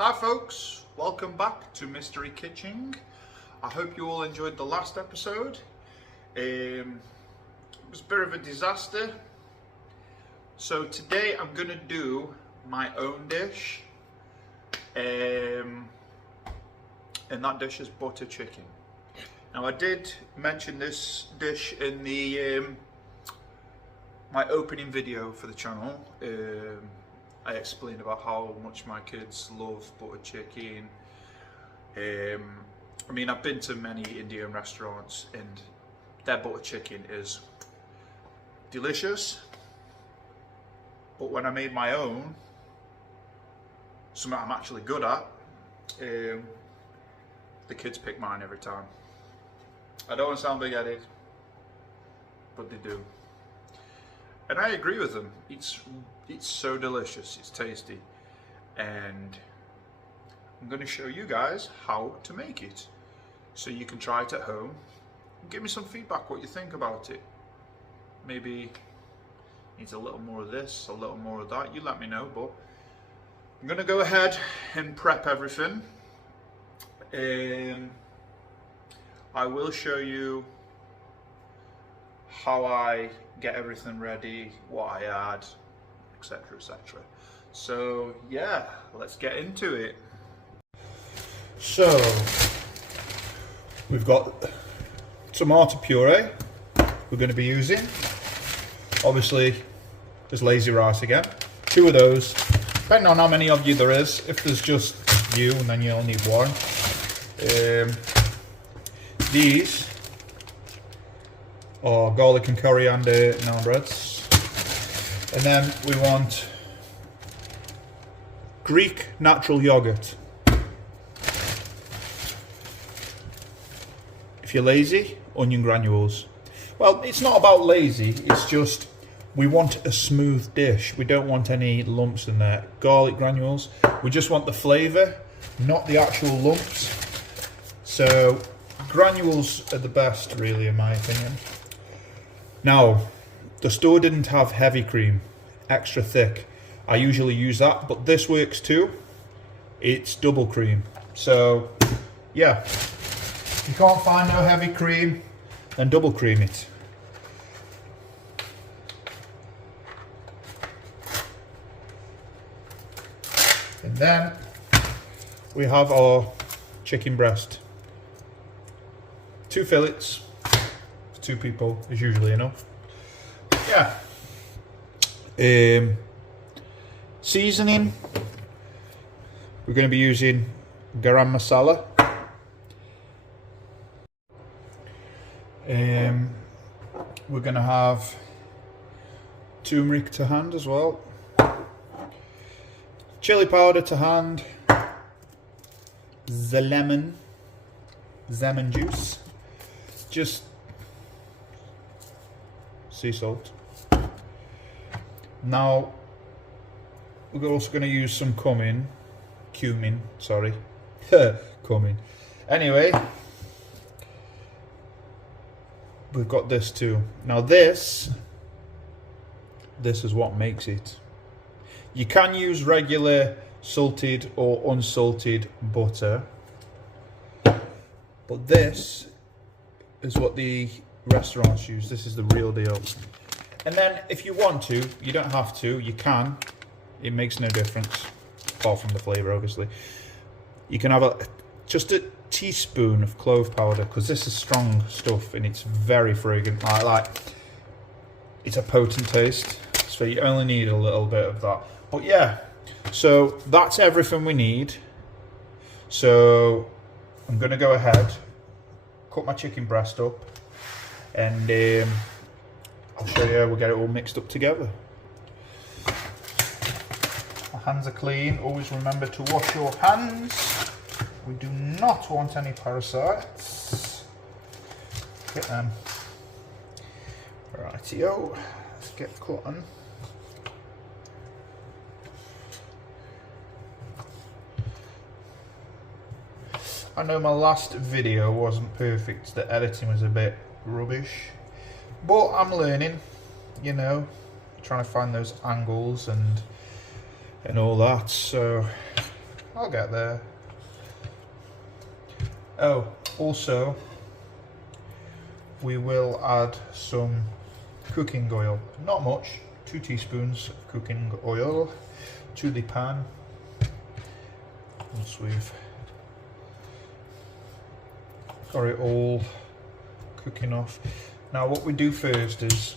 Hi folks, welcome back to Mystery Kitchen. I hope you all enjoyed the last episode. It was a bit of a disaster. So today I'm going to do my own dish. And that dish is butter chicken. Now I did mention this dish in the my opening video for the channel. I explained about how much my kids love butter chicken. I mean, I've been to many Indian restaurants and their butter chicken is delicious. But when I made my own, something I'm actually good at, the kids pick mine every time. I don't want to sound big-headed, but they do. And I agree with them. It's so delicious, it's tasty, and I'm going to show you guys how to make it so you can try it at home. Give me some feedback what you think about it. Maybe needs a little more of this, a little more of that, you let me know. But I'm going to go ahead and prep everything. I will show you how I get everything ready, what I add, etc, etc. So yeah, let's get into it. So we've got tomato puree we're going to be using. Obviously there's lazy rice again, 2 of those, depending on how many of you there is. If there's just you, and then you'll need 1. These are garlic and coriander naan breads, and then we want Greek natural yogurt. If you're lazy, onion granules. Well, it's not about lazy, it's just we want a smooth dish. We don't want any lumps in there. Garlic granules, we just want the flavour, not the actual lumps. So granules are the best, really, in my opinion. Now, the store didn't have heavy cream, extra thick. I usually use that, but this works too. It's double cream. So yeah, if you can't find no heavy cream, then double cream it. And then we have our chicken breast. 2 fillets. 2 people is usually enough. Yeah. Seasoning, we're going to be using garam masala. We're going to have turmeric to hand as well, chili powder to hand, the lemon juice, just sea salt. Now we're also going to use some cumin. Anyway, we've got this too. Now this is what makes it. You can use regular salted or unsalted butter, but this is what the restaurants use. This is the real deal. And then if you want to, you don't have to, you can. It makes no difference, apart from the flavour, obviously. You can have just a teaspoon of clove powder, because this is strong stuff and it's very fragrant. It's a potent taste, so you only need a little bit of that. But yeah, so that's everything we need. So I'm going to go ahead, cut my chicken breast up, and I'll show you how we'll get it all mixed up together. My hands are clean. Always remember to wash your hands. We do not want any parasites. Get them. Rightio. Let's get cutting. I know my last video wasn't perfect. The editing was a bit rubbish. But I'm learning, you know, trying to find those angles and all that. So I'll get there. Oh, also, we will add some cooking oil. Not much, 2 teaspoons of cooking oil to the pan. Once we've got it all cooking off. Now what we do first is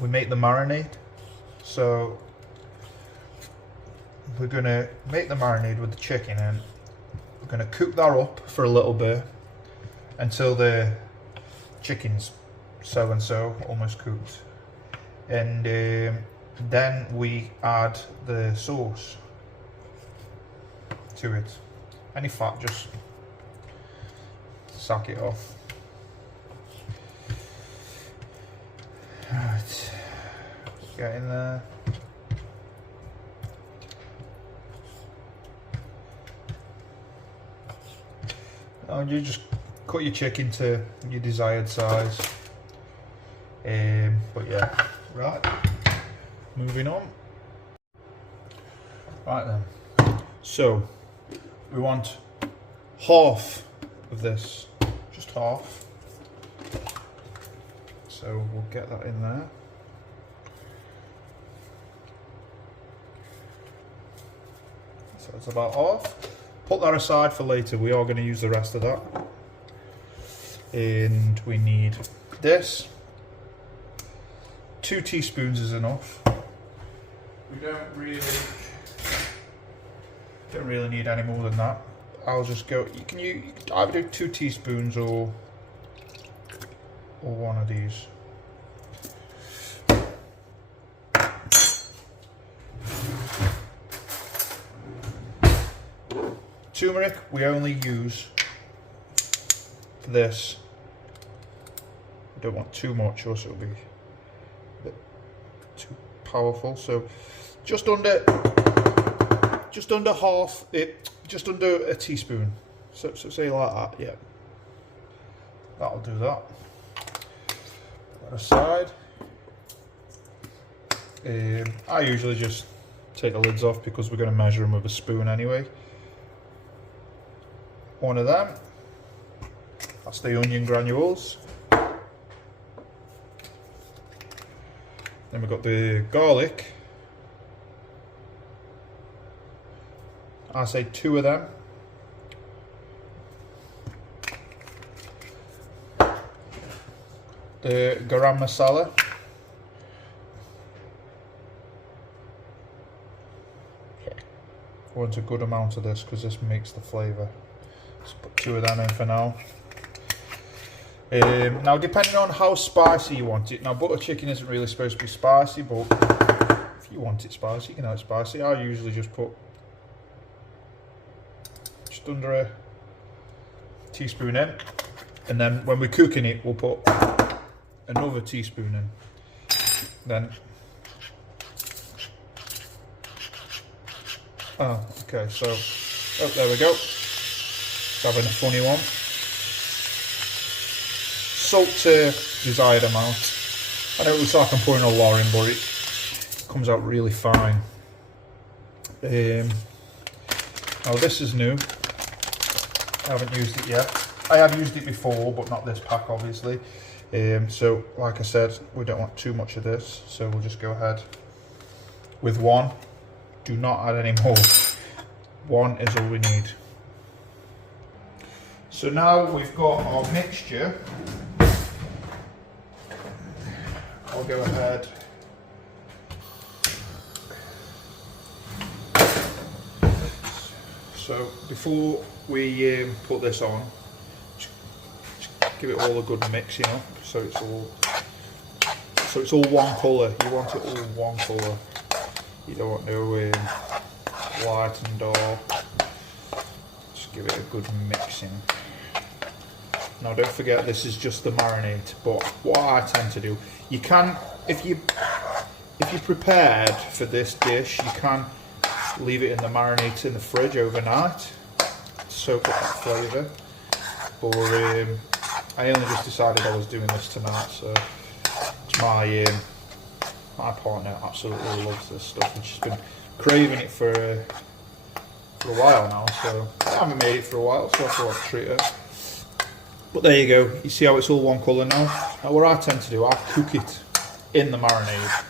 we make the marinade. So we're going to make the marinade with the chicken and we're going to cook that up for a little bit until the chicken's so and so, almost cooked. And then we add the sauce to it. Any fat, just sack it off. Right, get in there. And you just cut your chicken to your desired size. But yeah, right, moving on. Right then, so we want half of this, just half. So we'll get that in there. So it's about half. Put that aside for later, we are going to use the rest of that. And we need this. 2 teaspoons is enough. We don't really need any more than that. I'll just go, you can either do 2 teaspoons or one of these. Turmeric we only use for this. We don't want too much or else it'll be a bit too powerful. So just under half it, just under a teaspoon. So say like that, yeah. That'll do that. Put that aside. I usually just take the lids off because we're going to measure them with a spoon anyway. One of them. That's the onion granules. Then we've got the garlic. I say 2 of them. The garam masala. I want a good amount of this because this makes the flavour. Let's put 2 of them in for now. Now depending on how spicy you want it, now butter chicken isn't really supposed to be spicy, but if you want it spicy, you can have it spicy. I usually just put just under a teaspoon in, and then when we're cooking it we'll put another teaspoon in. Then okay, so there we go. Having a funny one. Salt to desired amount. I know it looks like I'm putting a lot in, but it comes out really fine. Now this is new. I haven't used it yet. I have used it before, but not this pack, obviously. So, like I said, we don't want too much of this, so we'll just go ahead with 1. Do not add any more. 1 is all we need. So now we've got our mixture. I'll go ahead. So before we put this on, just give it all a good mixing up so it's all one colour. You want it all one colour. You don't want no light and dark. Just give it a good mixing. Now don't forget this is just the marinade, but what I tend to do, you can, if you're prepared for this dish, you can leave it in the marinade in the fridge overnight to soak up that flavour. But I only just decided I was doing this tonight, so it's my partner absolutely loves this stuff and she's been craving it for for a while now, so I haven't made it for a while, so I thought I'd treat it. But there you go, you see how it's all one colour now? Now what I tend to do, I cook it in the marinade.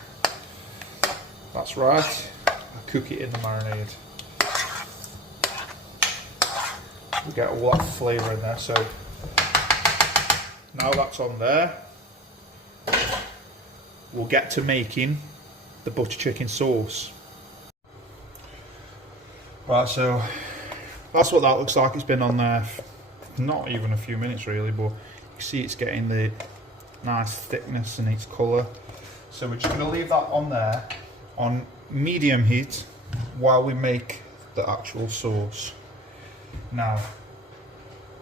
That's right, I cook it in the marinade. We get all that flavour in there, so now that's on there, we'll get to making the butter chicken sauce. Right, so that's what that looks like. It's been on there not even a few minutes really, but you can see it's getting the nice thickness and its colour. So we're just going to leave that on there on medium heat while we make the actual sauce. Now,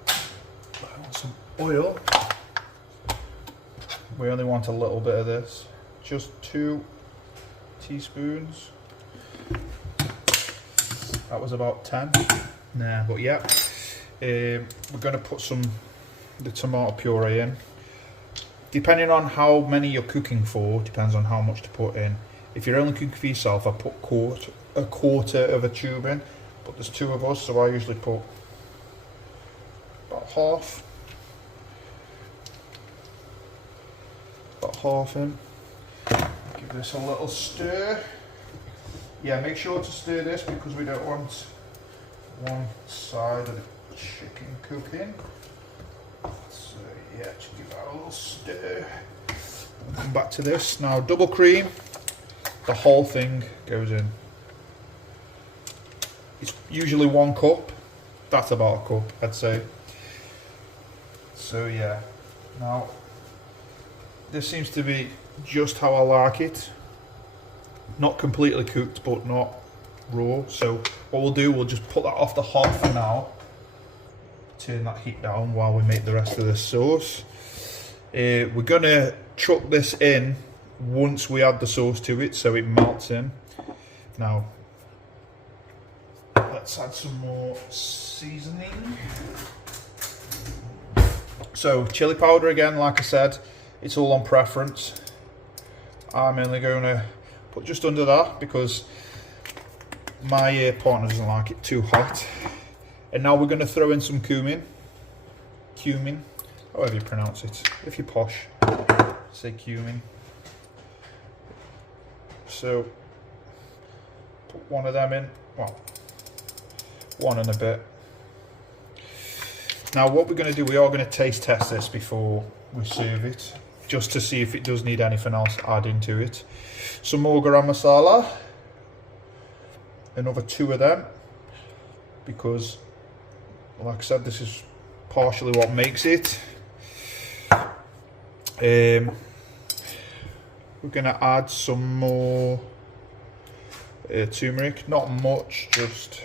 I want some oil. We only want a little bit of this, just 2 teaspoons. That was about 10. Nah, but yeah. We're going to put the tomato puree in. Depending on how many you're cooking for, depends on how much to put in. If you're only cooking for yourself, I put a quarter of a tube in. But there's 2 of us, so I usually put about half. About half in. Give this a little stir. Yeah, make sure to stir this because we don't want one side of the chicken cooking. So yeah, just give that a little stir. We'll come back to this. Now double cream, the whole thing goes in. It's usually 1 cup. That's about a cup, I'd say. So yeah, now this seems to be just how I like it. Not completely cooked, but not raw. So what we'll do, we'll just put that off the hob for now. Turn that heat down while we make the rest of the sauce. We're gonna chuck this in once we add the sauce to it, so it melts in. Now, let's add some more seasoning. So chili powder again, like I said, it's all on preference. I'm only going to put just under that because my partner doesn't like it too hot. And now we're going to throw in some cumin, however you pronounce it. If you're posh, say cumin. So put 1 of them in, well, 1 and a bit. Now what we're going to do, we are going to taste test this before we serve it, just to see if it does need anything else adding to it. Some more garam masala, another 2 of them, because like I said, this is partially what makes it. We're going to add some more turmeric, not much, just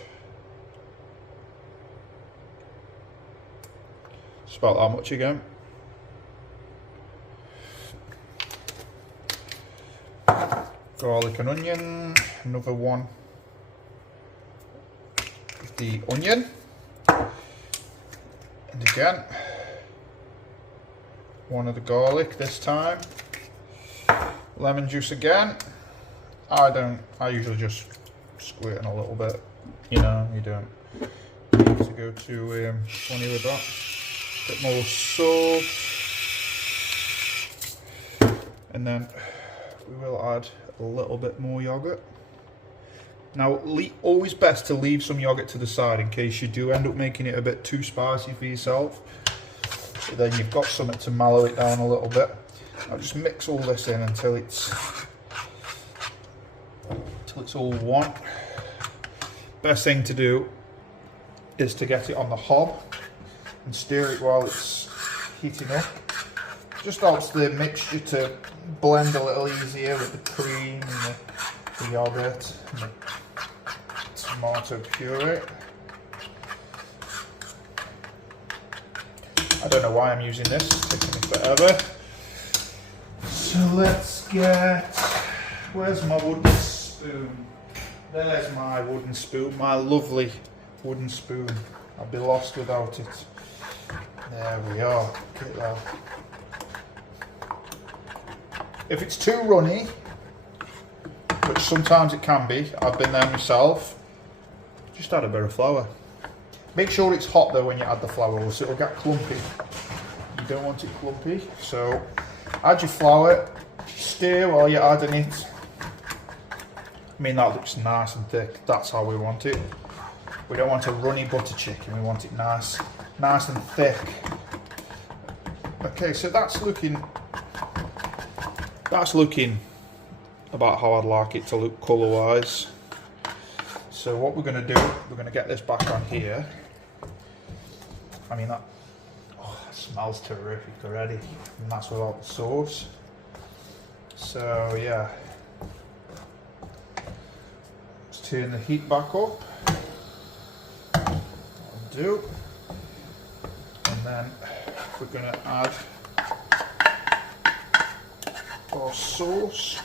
about that much again. Garlic and onion, another 1 with the onion, and again 1 of the garlic this time. Lemon juice again. I usually just squirt in a little bit, you know, you don't need to go too funny with that. Bit more salt, and then we will add a little bit more yogurt. Now, always best to leave some yogurt to the side in case you do end up making it a bit too spicy for yourself. So then you've got something to mellow it down a little bit. Now just mix all this in until it's all one. Best thing to do is to get it on the hob and stir it while it's heating up. Just helps the mixture to blend a little easier with the cream and the yogurt and the tomato puree. I don't know why I'm using this, it's taking me forever. So let's get, where's my wooden spoon? There's my wooden spoon, my lovely wooden spoon. I'd be lost without it. There we are, look at that. If it's too runny, which sometimes it can be, I've been there myself, just add a bit of flour. Make sure it's hot though when you add the flour, else it'll get clumpy. You don't want it clumpy, so add your flour, stir while you're adding it. I mean, that looks nice and thick, that's how we want it. We don't want a runny butter chicken, we want it nice and thick. Okay, so that's looking about how I'd like it to look colour wise. So what we're going to do, we're going to get this back on here. I mean, that smells terrific already, and that's without the sauce. So yeah, let's turn the heat back up. That'll do. And then we're going to add our sauce.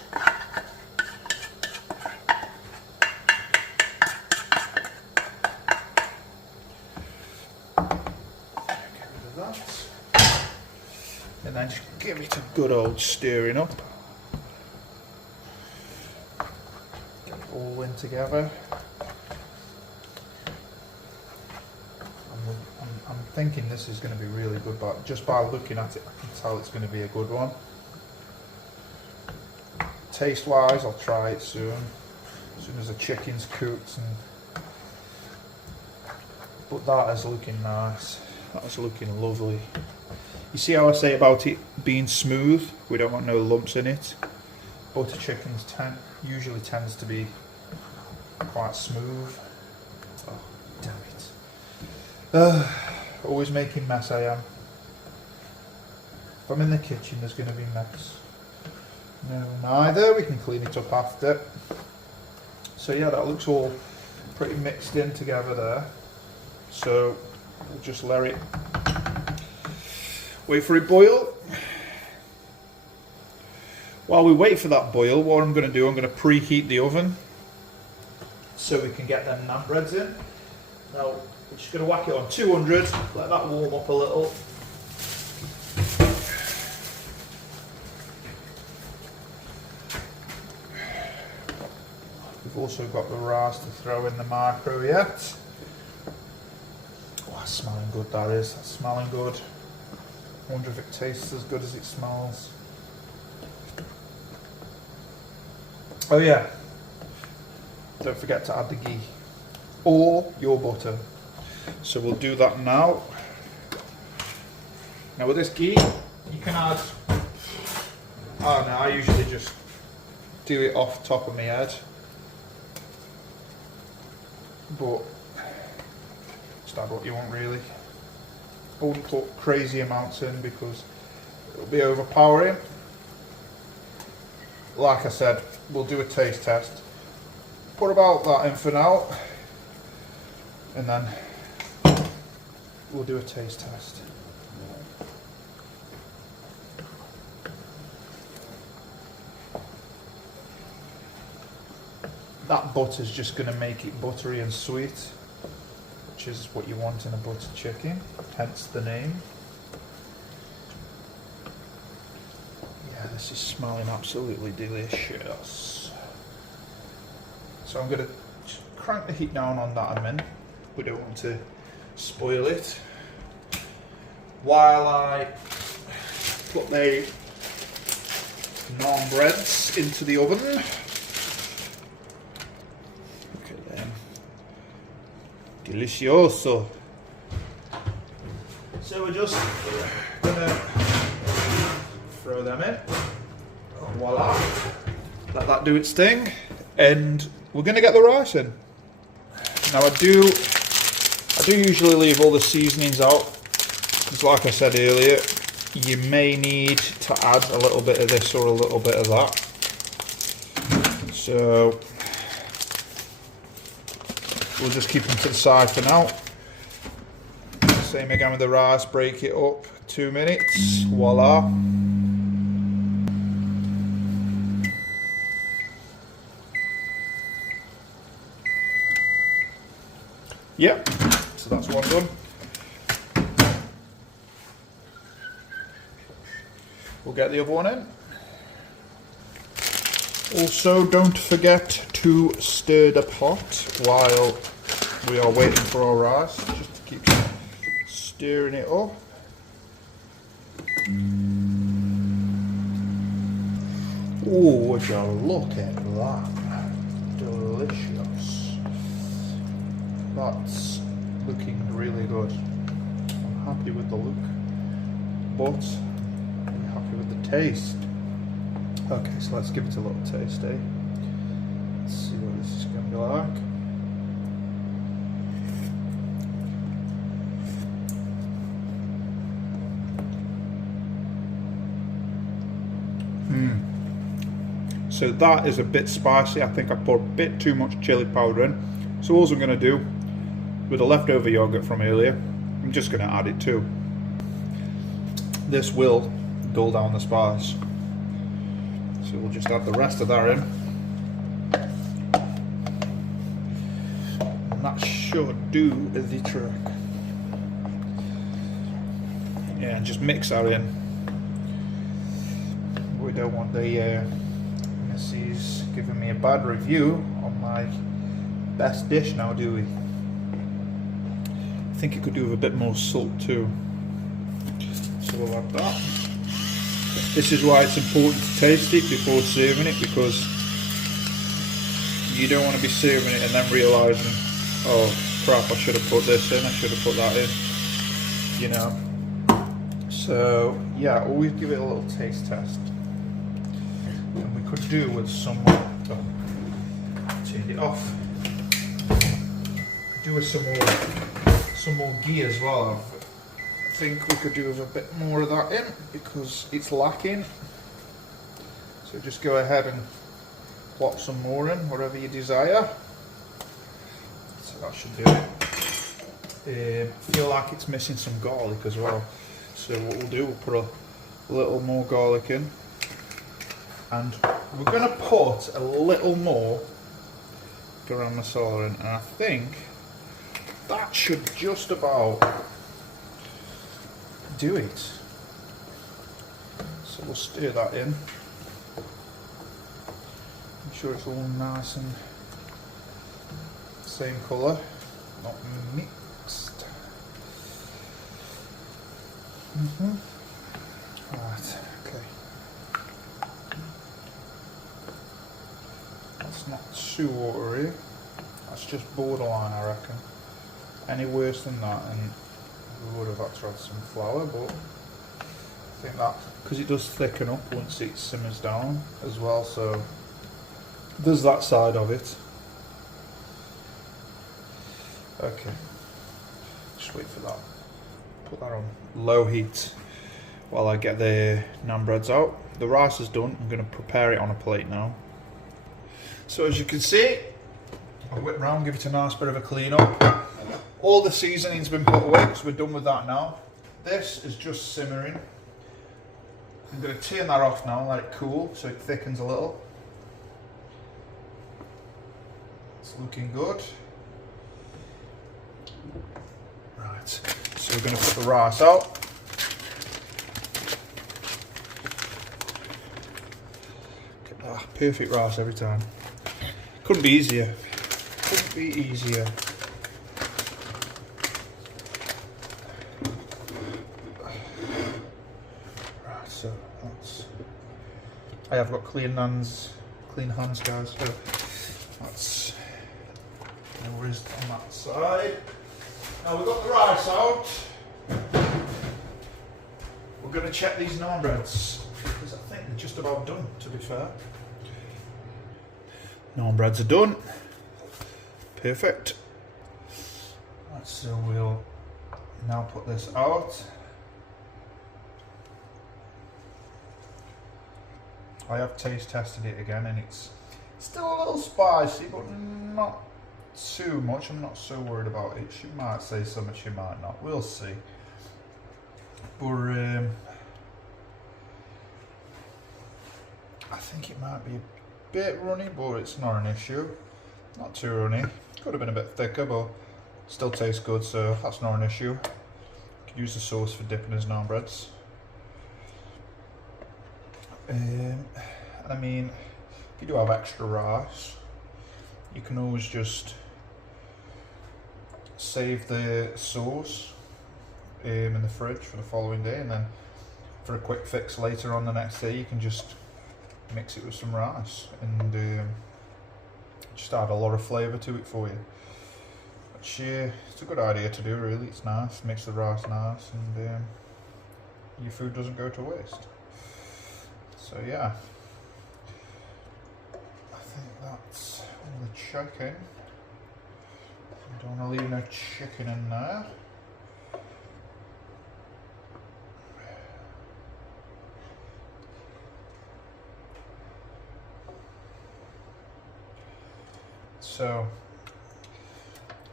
And then just give it a good old stirring up. Get it all in together. I'm thinking this is going to be really good, but just by looking at it, I can tell it's going to be a good one. Taste wise, I'll try it soon as the chicken's cooked. But that is looking nice. That is looking lovely. You see how I say about it being smooth? We don't want no lumps in it. Butter chickens usually tends to be quite smooth. Oh, damn it. Always making mess, I am. If I'm in the kitchen, there's going to be mess. No, neither. We can clean it up after. So yeah, that looks all pretty mixed in together there. So we'll just let it wait for it boil. While we wait for that boil, what I'm going to do, I'm going to preheat the oven so we can get them naan breads in. Now we're just going to whack it on 200, let that warm up a little. We've also got the rice to throw in the micro yet. Oh, that's smelling good, that is. That's smelling good. I wonder if it tastes as good as it smells. Oh yeah, don't forget to add the ghee or your butter. So we'll do that now. Now with this ghee, you can add, oh no, I usually just do it off the top of my head. But just add what you want really. I wouldn't put crazy amounts in because it'll be overpowering. Like I said, we'll do a taste test. Put about that in for now, and then we'll do a taste test. That butter's just going to make it buttery and sweet, which is what you want in a butter chicken, hence the name. Yeah, this is smelling absolutely delicious. So I'm going to crank the heat down on that a minute. We don't want to spoil it. While I put the naan breads into the oven. Look at them. Delicioso. So we're just gonna throw them in. Voila. Let that do its thing. And we're gonna get the rice in. Now I do usually leave all the seasonings out, because like I said earlier, you may need to add a little bit of this or a little bit of that. So we'll just keep them to the side for now. Same again with the rice, break it up, 2 minutes, voila. Yep, so that's one done. We'll get the other one in. Also, don't forget to stir the pot while we are waiting for our rice, just to keep stirring it up. Oh, would you look at that? Delicious. That's looking really good. I'm happy with the look, but I'm happy with the taste. Okay, so let's give it a little taste, eh? Let's see what this is going to be like. So that is a bit spicy. I think I put a bit too much chili powder in. So all I'm going to do, with the leftover yogurt from earlier, I'm just going to add it too. This will dull down the spice. So we'll just add the rest of that in. And that should do the trick. Yeah, and just mix that in. We don't want the Missy's giving me a bad review on my best dish now, do we? I think it could do with a bit more salt too. So we'll add that. This is why it's important to taste it before serving it, because you don't want to be serving it and then realising, oh crap, I should have put this in, I should have put that in, you know. So yeah, always give it a little taste test. And we could do with some more, turn it off. Do with some more ghee as well. I think we could do with a bit more of that in because it's lacking. So just go ahead and plop some more in, whatever you desire. So that should do it. I feel like it's missing some garlic as well. So what we'll do, we'll put a little more garlic in. And we're going to put a little more garam masala in, and I think that should just about do it. So we'll stir that in. Make sure it's all nice and same colour, not mixed. Right, okay. That's not too watery. That's just borderline, I reckon. Any worse than that, and we would have had to add some flour, but I think that, because it does thicken up once it simmers down as well, so there's that side of it. Okay, just wait for that. Put that on low heat while I get the naan breads out. The rice is done. I'm going to prepare it on a plate now. So as you can see, I'll whip round, give it a nice bit of a clean up. All the seasoning's been put away because we're done with that now. This is just simmering. I'm going to turn that off now and let it cool so it thickens a little. It's looking good. Right, so we're going to put the rice out. Get that perfect rice every time. Couldn't be easier. Couldn't be easier. Right, so that's. I have got clean hands, guys. So that's no worries on that side. Now we've got the rice out. We're going to check these naan breads because I think they're just about done. To be fair. Naan breads are done. Perfect. Right, so we'll now put this out. I have taste tested it again and it's still a little spicy, but not too much. I'm not so worried about it. She might say so much, she might not. We'll see. But I think it might be a bit runny, but it's not an issue. Not too runny. Could have been a bit thicker, but still tastes good, so that's not an issue. Could use the sauce for dipping his naan breads. I mean, if you do have extra rice, you can always just save the sauce in the fridge for the following day, and then for a quick fix later on the next day you can just mix it with some rice and just add a lot of flavour to it for you. Which it's a good idea to do, really. It's nice, makes the rice nice, and your food doesn't go to waste. So yeah, I think that's all the chicken. I don't want to leave no chicken in there. So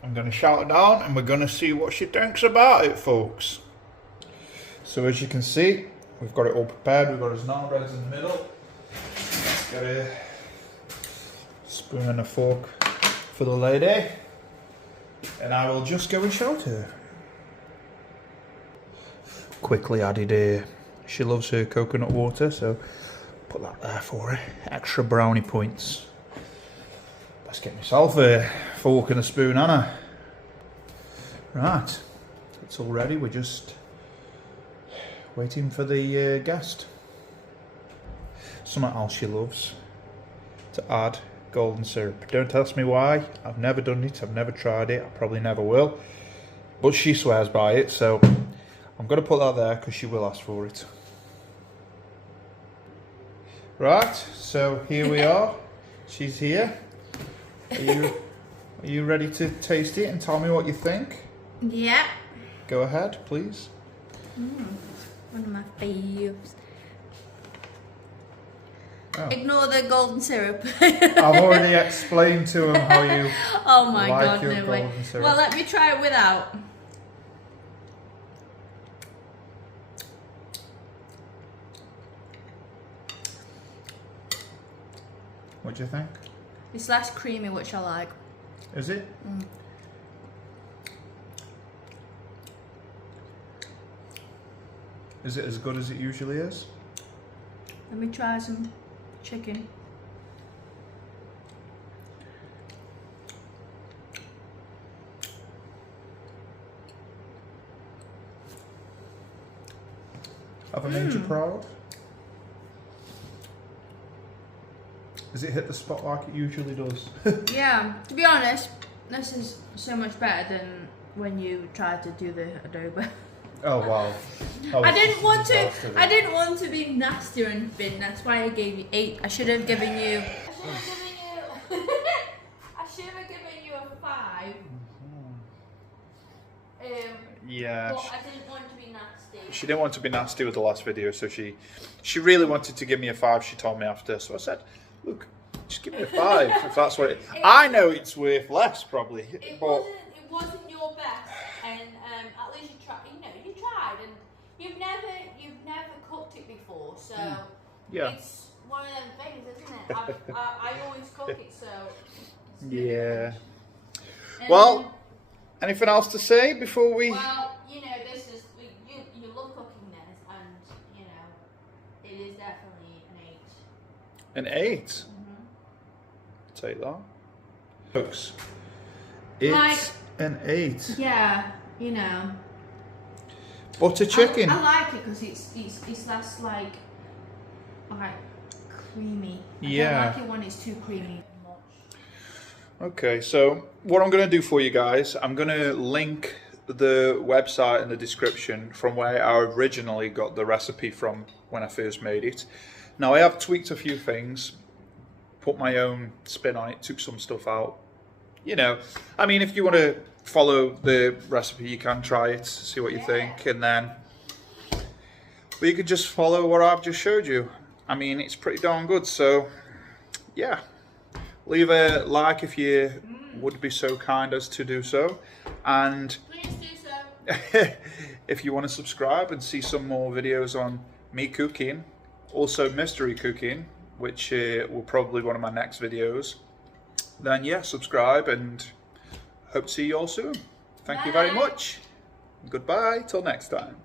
I'm going to shout it down and we're going to see what she thinks about it, folks. So as you can see, we've got it all prepared. We've got his naan breads in the middle. Got a spoon and a fork for the lady. And I will just go and shout her. Quickly added, she loves her coconut water, so put that there for her. Extra brownie points. Let's get myself a fork and a spoon, Anna. Right, it's all ready. We're just waiting for the guest. Something else she loves to add golden syrup. Don't ask me why. I've never done it. I've never tried it. I probably never will. But she swears by it, so I'm going to put that there because she will ask for it. Right, so here we are. She's here. Are you ready to taste it and tell me what you think? Yeah. Go ahead, please. One of my faves. Oh. Ignore the golden syrup. I've already explained to him how you oh my like god, your no way. golden syrup. Well, let me try it without. What do you think? It's less creamy, which I like. Is it? Is it as good as it usually is? Let me try some chicken. Have I made you proud? Does it hit the spot like it usually does? Yeah, to be honest, this is so much better than when you tried to do the adobo. Oh wow! I didn't want to be nasty or anything. That's why I gave you 8. I should have given you. I should have given you a 5. Yeah. But I didn't want to be nasty. She didn't want to be nasty with the last video, so she really wanted to give me a 5. She told me after, so I said, "Look, just give me a 5 if that's what it." I know it's worth less probably, It but wasn't your best, and at least you tried. You know, you tried, and you've never cooked it before, so yeah. it's one of them things, isn't it? I always cook it, so. Yeah. Well, anything else to say before we? Well, you know, this is you love cooking this, and you know, it is definitely an 8. An 8. Take that, folks. It's Like, an 8. Yeah, you know. Butter chicken. I like it because it's less like creamy. Yeah. I don't like it when it's too creamy. Okay, so what I'm going to do for you guys, I'm going to link the website in the description from where I originally got the recipe from when I first made it. Now I have tweaked a few things, put my own spin on it, took some stuff out. You know, I mean, if you want to follow the recipe, you can try it, see what you think, and then you could just follow what I've just showed you. I mean, it's pretty darn good, so yeah. Leave a like if you would be so kind as to do so, and Please do so. if you want to subscribe and see some more videos on me cooking, also mystery cooking, which will probably be one of my next videos, then yeah, subscribe, and hope to see you all soon. Thank you very much. Goodbye till next time.